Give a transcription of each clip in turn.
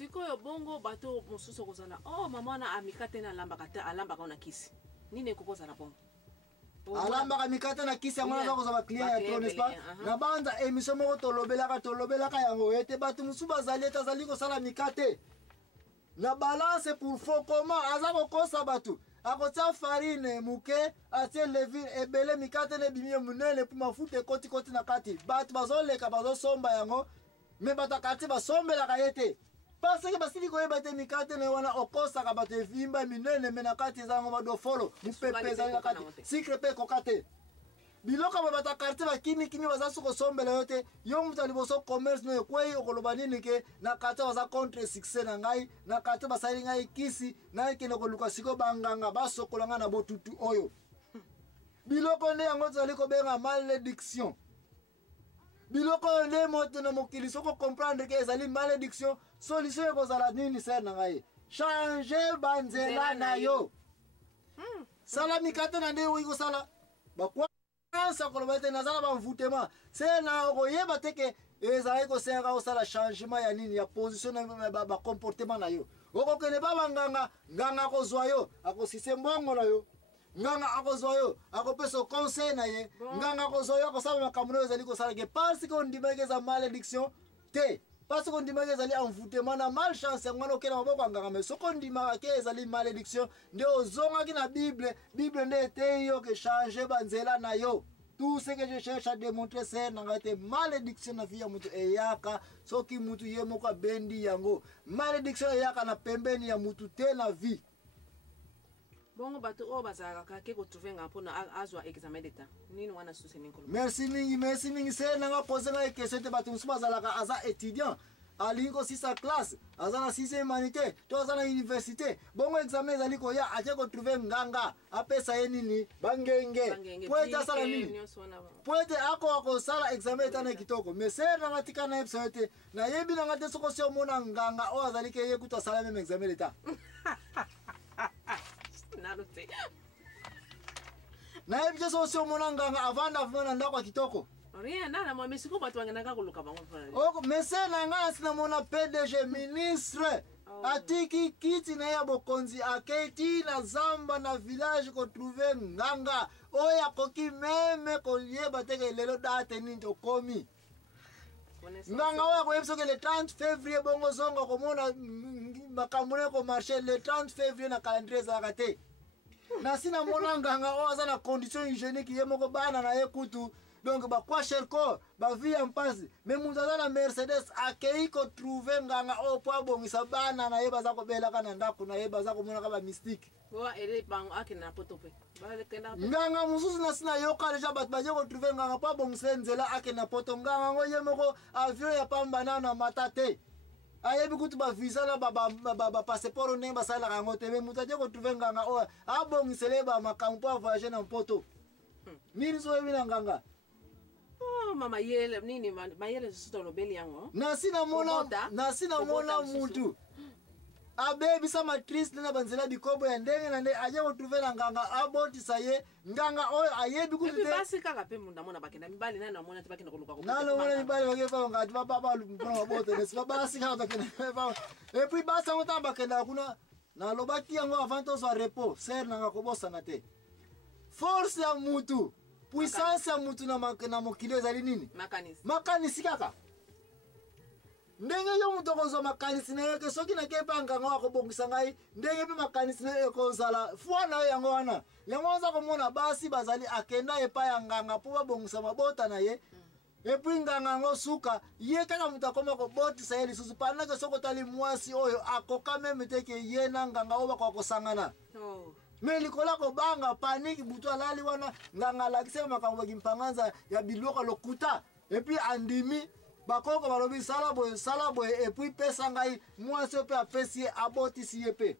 Sikoyo bongo bato mosusu kozala oh mama na amikate na alamba ka na kisi nini kokoza na bongo alamba ka mikate na kisi yango na kozala client ya to n'est-ce pas na banza émission moko tolobelaka yango ete bato mosusu bazali kosala mikate na balance pour faux comment aza kokosa bato akotia farine muke atie levure ebele mikate ne bimie munene pour mafuta ekoti na kati bato bazoleka bazosomba yango me bato akati basombelaka ye te parce que basili koyeba te mikate ne wana okosaka bato evimba minene me na kati eza yango badofolo mupepe ezali na kati sikre mpe ekoka te biloko ba bato akarte bakimikimi baza so kosombela yo te yo moto aliboso commerce no ekwei okoloba nini ke na kati baza contre succès na ngai na kati basali ngai kisi na ekende koluka siko banganga basokola ngai na botutu oyo biloko nde yango tozali kobenga malédiction biloko oyo nde moto na mokili soko comprendre ke ezali malédiction solution ekozala nini ser na ngai changer banzela na yo sala mikate na nde oyi kosala bakwa sa koloba te nazala bamvutema se na okoyeba te ke ezalaki kosenga osala changement ya nini ya position na bacomportement na yo okokende babanganga nganga akozwa yo akosise mbongo na yo nganga akozwa yo akopesa conseil na ye nganga akozwa yo akosala makambo nayo ezali kosala ke parce que ondimaki eza malédiction te parce que ondimaki ezali envoûtement na malchance yango wana okende maboko anganga me soki ondimaka ke ezali malédiction nde ozongaki na bible nde eteyi yo ke change banzela na yo tout ce que je cherche à démontrer c'est na ngate malédiction na vie ya mutu eyaka soki mutu ye moko abendi yango malédiction eyaka na pembeni ya mutu te na vie bongo bato o bazalaka ke kotrouver nga mpona azwa examen d'état nini wana susi ninkolo merci mingi se nanga pose nga question te bato mosusu bazalaka aza étudiant alingi kosisa classe aza na 6e humanité to aza na université bongo examen ezali koya ake kotrouve nganga apesa ye nini bangenge po ete asala nini po ete akoka kosala examen etana kitoko mais ser nanga tika na yebisa yo te nayebi nanga te soko si omona nganga oyo azali ke ye kutu asala meme examen d'etat nayebi te soko si omona nganga avanda na ndako ya kitoko rien nana moi mesiko bato bangenda koluka bango mpona mese na ngai nasi namona PDG ministre atiki kiti na ye ya bokonzi akei na zamba na village kotrouve nganga oyo akoki meme koyeba teke lelo date nini tokomi nganga oyo akoyebisa ke le 30 février bongo zongo komona makambo ne komarche le 30 février na calendrier ezalaka te nasi namona nganga oyo aza na condition hygiénique ye moko bana na ye kutu donc bakwa sherko bavi ya mpasi me mutu aza na Mercedes akei kotrouve nganga oyo po abongisa bana na ye baza kobelaka na ndako na ye baza komonaka bamystike nganga mosusu nasi nayoka deja bato baje kotrouve nganga po abongisa nzela akende na poto nganga ngo ye moko avion ya pamba nano amata te ayebi kutu bavisa na bapasseport ndenge basalaka yango te me mutu aje kotrouve nganga oyo abongisele bamakambo po avoyage na mpoto nini so oyebi na nganga mama yele nini mayele suto lobeli yango nasi namona mutu abebisa matrice na banzela bikobo ya ndenge na ndenge aje kotrouve na nganga abotisa ye nganga oyo ayebi kutu te basi kaka pe munda mona bakenda mibali nani namona te bakenda koluka ko nalo mona mibali bakenda ngati baba mpona bote nesi basi kaka bakenda et puis basa ngota bakenda kuna na lobaki yango avant tozwa repos ser nanga kobosana te force ya mutu puissance ya mutu na mokili ezali nini makanisi kaka ndenge yo mutu okozwa makanisi na ye ke soki nake mpe nganga oyo akobongisa ngai ndenge mpe makanisi na ye ekozala fwa na yo yango wana yango oza komona basi bazali akenda epai ya nganga mpo babongisa mabota na ye epui nganga yango suka ye kaka mutu akoma kobotisa ye lisusu pandake soki otali mwasi oyo akoka meme te ke ye na nganga oyo bakoka kosangana me likola kobanga paniki butu alali wana nganga alakisi makambo bakimpanganza ya biloko lokuta epuis andimi bakoko balobi sala boye epuis pesa ngai mwasi oyo mpe apesi ye abotisi ye mpe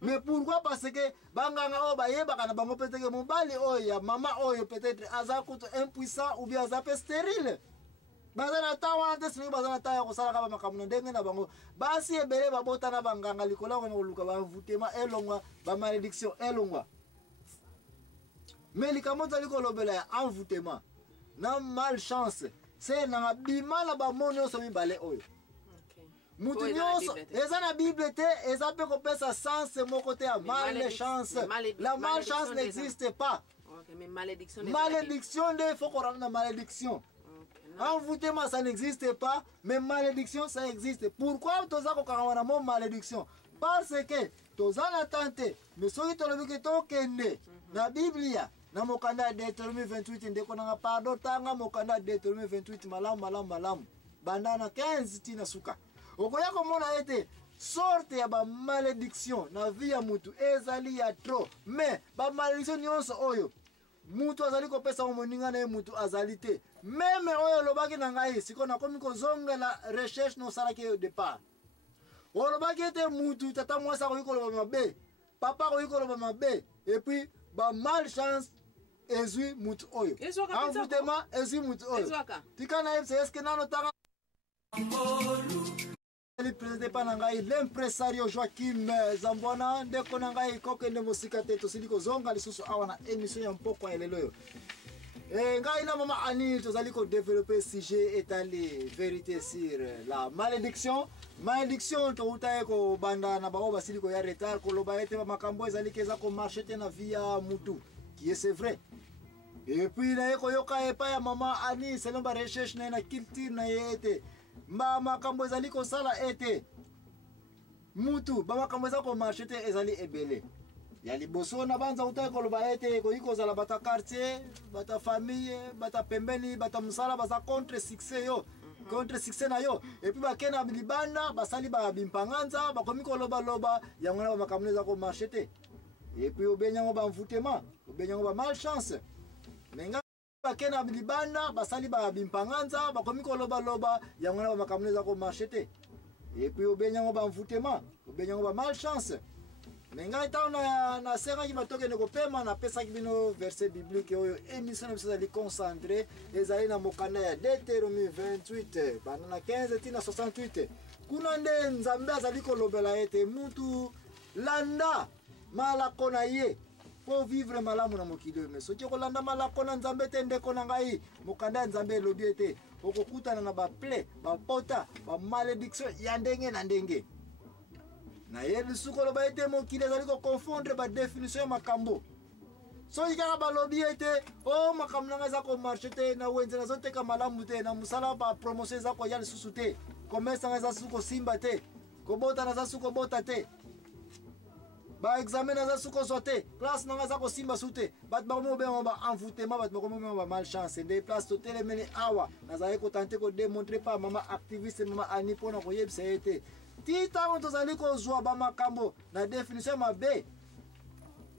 mais pourquoi parce que banganga oyo bayebaka na bango peut-être mobali oyo ya mama oyo peut-être aza kutu impuissant ou bien aza mpe stérile baza na ta wana te soki baza na ta ya kosalaka bamakambo na ndenge na bango basi ebele babota na banganga likolo yango na koluka bavutema elongwa bamalédiction elongwa me likambo tozali kolobela ya envoûtement na malchance se nanga bima na bamoni nyonso mibale oyo mutu nyonso eza na bible te eza mpe kopesa sens moko te ya malchance. La malchance n'existe pas. Okay, mais malédiction nde faut qu'on rentre dans malédiction. Envoûtement ça n'existe pas, mais malédiction ça existe. Pourquoi toza kokanga na mot malédiction? Parce que toza na tante mais soki tolobi ke tokende na biblia na mokanda Deutéronome 28 ndeko nanga pardon tanga mokanda Deutéronome 28 malamu banda na 15 tina suka okoya komona ete sorte ya ba malédiction na vie ya mutu ezali ya trop. Mais ba malédiction nyonso oyo mutu azali kopesa moninga na mutu azali te. Meme oyo lobaki na ngai siko na komi kozonga la recherche no salaki au départ. Olobaki ete mutu tata mwasa ko yikolo mabe, papa ko yikolo mabe, et puis ba malchance ezui mutu oyo. Envoûtement ezui mutu oyo. Tikana yebse eske nano tanga l'impresario Joaquim Zambona ndeko na ngai kokende mosika te tosili kozonga lisusu awa na émission ya mpoko ya lelo yo. Ngai na mama Ani tozali ko développer sujet étalé vérité sur la malédiction. Malédiction to utaye ko banda na bao basili ko ya retard ko loba ete ba makambo ezali keza ko marcher te na via mutu qui est c'est vrai. Et puis na yeko yoka epa ya mama Ani selon ba recherche na culture na yete mama makambo ezali ko sala ete mutu ba makambo ezali ko marcher te ezali ebele. Ya liboso na banza utaye ko loba ete ko iko zala bata quartier bata famille bata pembeni bata musala baza contre succès yo contre succès na yo et puis bakena libanda basali ba bimpanganza bakomi ko loba yango na makambo ezali ko marcher te et puis obenyango ba mvutema obenyango ba malchance menga bakena libanda basali ba bimpanganza bakomi ko loba yango na makambo ezali ko marcher te et puis obenyango ba mvutema obenyango ba malchance. Menga ita na sera ki batoke ne kopema na pesa ki bino verset biblique oyo émission na bisali concentré ezali na mokanda ya Deutéronome 28 bana na 15 tina 68 kuna nde nzambe azali kolobela ete mutu landa malako na ye po vivre malamu na mokili mais soki kolanda malako na nzambe te ndeko na ngai mokanda ya nzambe elobi ete okokutana na ba plaie ba pota ba malédiction ya ndenge na ndenge. Na yebi suko loba ete mokili ezali ko confondre ba définition ya makambo. So yikaka balobi ete o makambo nanga za ko marcher te na wenze na zote ka malamu te na musala ba promotion za ko yali susu te. Commerce nga za suko simba te. Ko bota na za suko bota te. Ba examen na za suko sote. Classe nanga za ko simba sute. Bat ba mo be ba envoûtement bat ko mo ba malchance. Des places to telemene awa. Na za ko tenter ko démontrer pas mama activiste mama ani pona ko yebisa ete tita on tozali ko zwa ba makambo na définition mabe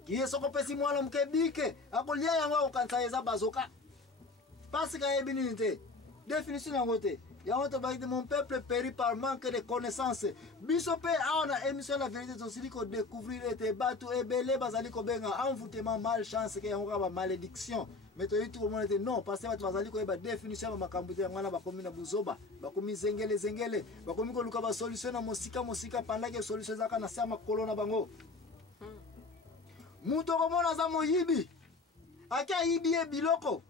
ki esoko pesi mwana mkebike akolia yango okansa eza bazoka parce que ebini te définition yango te yango to ba de mon peuple périt par manque de connaissances biso pe aona émission la vérité tozali ko découvrir ete batu ebele bazali ko benga envoûtement malchance ke yango ba malédiction. Mais tu tout le monde était non parce que tu vas aller ko ba définition ba makambo te ngwana ba komi na buzoba ba komi zengele ba komi ko luka ba solution na mosika pendant que solution zaka na sama kolona bango muto ko mona za moyibi aka yibi e biloko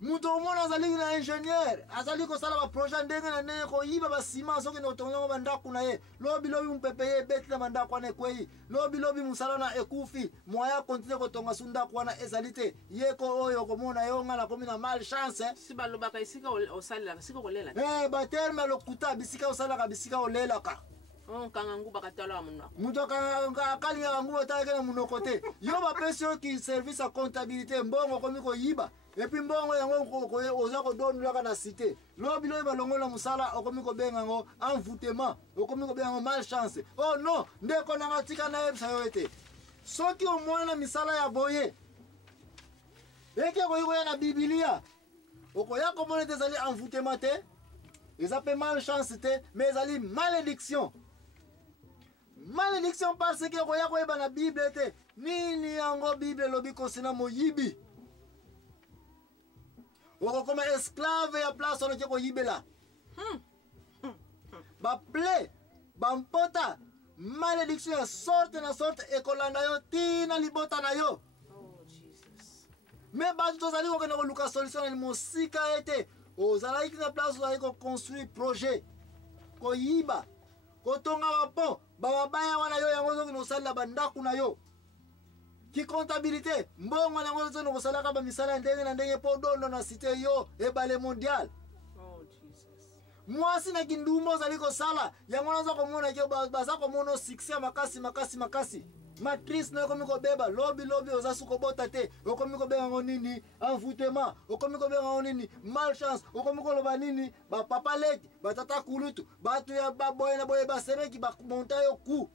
muto ko mona za na ingénieur azali ko sala ba projet ndenge na ne ko yiba ba ciment soki no tonga ba ndaku na ye lobi mpepe ye betla manda kwa ne kwei lobi musala na ekufi moya continue ko tonga sunda kwa na ezalite ye ko oyo ko mona yo ngala komi na malchance si ba loba ka isika o sala sika ko lela ba terme lokuta bisika o sala ka bisika o lela ka kanga nguba katala munwa muto ka kali ya nguba ta kana munoko te yo ba pesio ki service à comptabilité mbongo komi ko yiba et puis mbongo yango ko oza ko donula kana cité lobi ba longola musala okomi ko benga ngo envoûtement okomi ko benga malchance. Oh non ndeko na ngatika na yebisa yo ete soki o mwana misala ya boye eke ko yiko na biblia okoya ko mona te zali envoûtement te ezape malchance te mais zali malédiction. Malédiction parce que koya ko eba na bible te nini yango bible lobi ko sina moyibi oko comme esclave ya place on ko yibela ba ple ba mpota malédiction ya sorte na sorte ekolanda yo tina libota na yo. Oh Jesus. Mais ba tozali ko na luka solution ni mosika ete ozala ikina place ozali ko construire projet koyiba kotonga bapo bababaya wana yo yango ozoki nosalela bandako na yo ki comptabilité mbongo yango ozoki nokosalaka bamisala ndenge na ndenge mpo dondo na site yo ebale mondial. Mwasi na kindumba ozali kosala yango naza komona ke baza komona succès makasi matrice na yokomi kobeba lobi oza sukobota te okomi kobenga ngo nini envoûtement okomi kobenga ngo nini malchance okomi koloba nini bapapa leki batata kulutu bato ya baboye na boye basemeki bamonta yo ku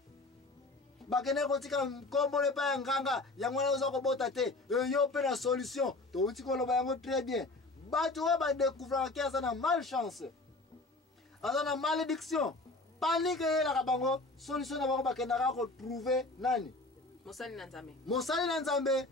bakende kotika nkombo epa ya nganga yango wana oza kobota te yo mpe na solution touti koloba yango très bien bato oyo badécouvraka ke aza na malchance aza na malédiction panique eyelaka bango solution na bango bakendaka kotrouve nani mosali na nzambe